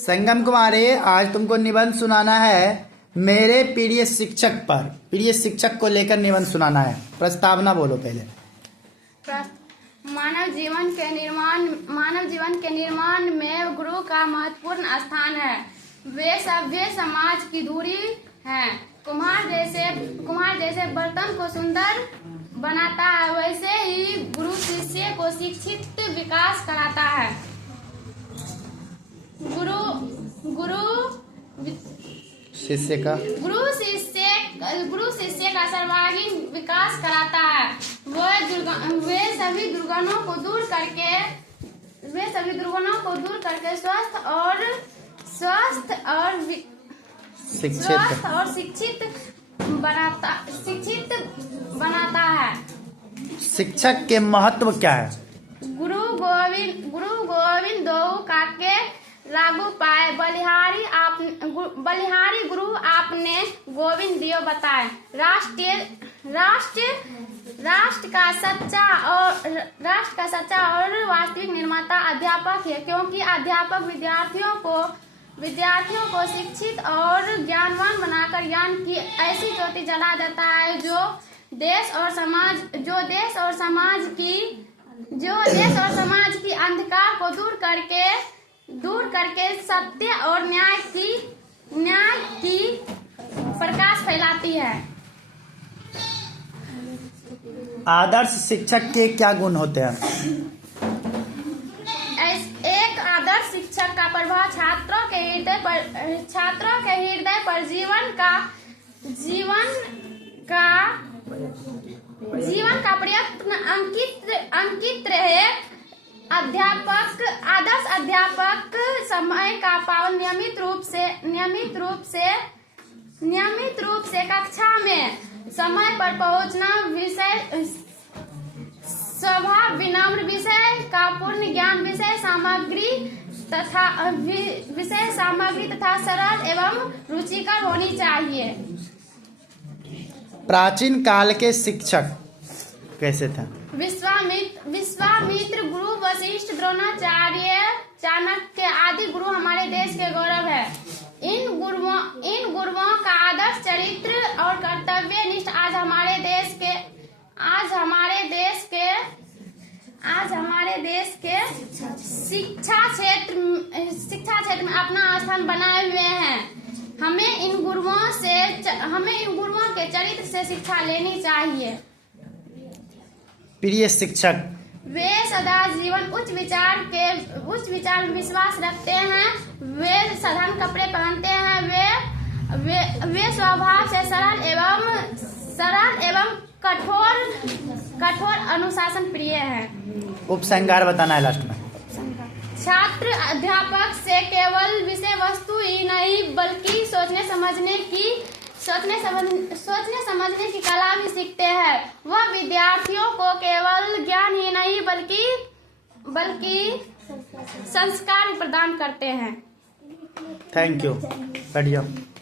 संगम कुमारी, आज तुमको निबंध सुनाना है मेरे प्रिय शिक्षक पर। प्रिय शिक्षक को लेकर निबंध सुनाना है। प्रस्तावना बोलो पहले। मानव जीवन के निर्माण में गुरु का महत्वपूर्ण स्थान है। वे सभ्य समाज की धुरी है। कुम्हार जैसे बर्तन को सुंदर बनाता है, वैसे ही गुरु शिष्य को शिक्षित विकास कराता है। गुरु शिष्य का सर्वांगीण विकास कराता है। वे सभी दुर्गुणों को दूर करके स्वस्थ और शिक्षित बनाता है। शिक्षक के महत्व क्या है? गुरु गोविंद दो काके लागू पाए, बलिहारी गुरु आपने गोविंद दियो बताए। राष्ट्र का सच्चा और वास्तविक निर्माता अध्यापक है, क्योंकि अध्यापक विद्यार्थियों को शिक्षित और ज्ञानवान बनाकर ज्ञान की ऐसी ज्योति जला देता है जो देश और समाज की अंधकार को दूर करके सत्य और न्याय की प्रकाश फैलाती है। आदर्श शिक्षक के क्या गुण होते हैं? एक आदर्श शिक्षक का प्रभाव छात्रों के हृदय पर जीवन का प्रयत्न अंकित रहे। आदर्श अध्यापक समय का पावन नियमित रूप से कक्षा में समय पर पहुंचना, स्वभाव विनम्र, विषय का पूर्ण ज्ञान, विषय सामग्री तथा सरल एवं रुचिकर होनी चाहिए। प्राचीन काल के शिक्षक कैसे थे? विश्वामित्र गुरु, वशिष्ठ, द्रोणाचार्य, चाणक्य आदि गुरु हमारे देश के गौरव है। इन गुरुओं का आदर्श चरित्र और कर्तव्य निष्ठ आज हमारे देश के शिक्षा क्षेत्र में अपना स्थान बनाए हुए हैं। हमें इन गुरुओं के चरित्र से शिक्षा लेनी चाहिए। प्रिय शिक्षक, वे सदा जीवन उच्च विचार में विश्वास रखते हैं। वे साधारण कपड़े पहनते हैं। वे स्वभाव से सरल एवं कठोर अनुशासन प्रिय हैं। उपसंहार बताना है लास्ट में। छात्र अध्यापक से केवल विषय वस्तु ही नहीं बल्कि सोचने समझने की कला भी सीखते हैं। वह विद्यार्थियों को केवल ज्ञान ही नहीं बल्कि संस्कार प्रदान करते हैं। Thank you. बढ़िया।